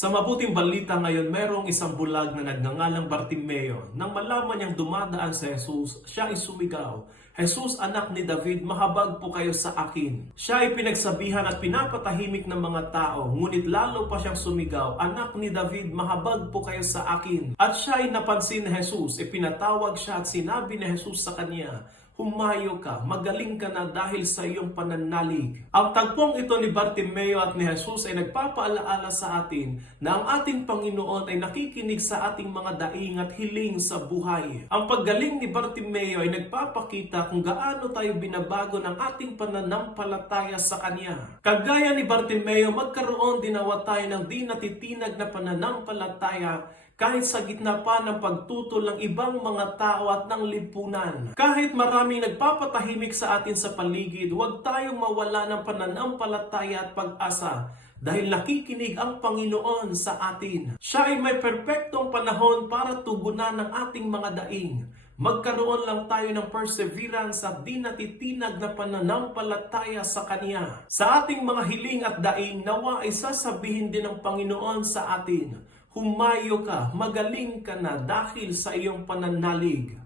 Sa mabuting balita ngayon, mayroong isang bulag na nagngangalang Bartimeo. Nang malaman niyang dumadaan si Jesus, siya ay sumigaw, "Jesus, anak ni David, mahabag po kayo sa akin." Siya ay pinagsabihan at pinapatahimik ng mga tao, ngunit lalo pa siyang sumigaw, "Anak ni David, mahabag po kayo sa akin." At siya ay napansin ni Jesus, ipinatawag siya at sinabi ni Jesus sa kanya, "Humayo ka, magaling ka na dahil sa iyong pananalig." Ang tagpong ito ni Bartimeo at ni Jesus ay nagpapaalaala sa atin na ang ating Panginoon ay nakikinig sa ating mga daing at hiling sa buhay. Ang paggaling ni Bartimeo ay nagpapakita kung gaano tayo binabago ng ating pananampalataya sa Kanya. Kagaya ni Bartimeo, magkaroon din nawa tayo ng di natitinag na pananampalataya kahit sa gitna pa ng pagtutol ng ibang mga tao at ng lipunan. Kahit maraming nagpapatahimik sa atin sa paligid, huwag tayong mawala ng pananampalataya at pag-asa dahil nakikinig ang Panginoon sa atin. Siya ay may perpektong panahon para tugunan ng ating mga daing. Magkaroon lang tayo ng perseverance at di natitinag na pananampalataya sa Kanya. Sa ating mga hiling at daing, nawa ay sasabihin din ng Panginoon sa atin, "Humayo ka, magaling ka na dahil sa iyong pananalig."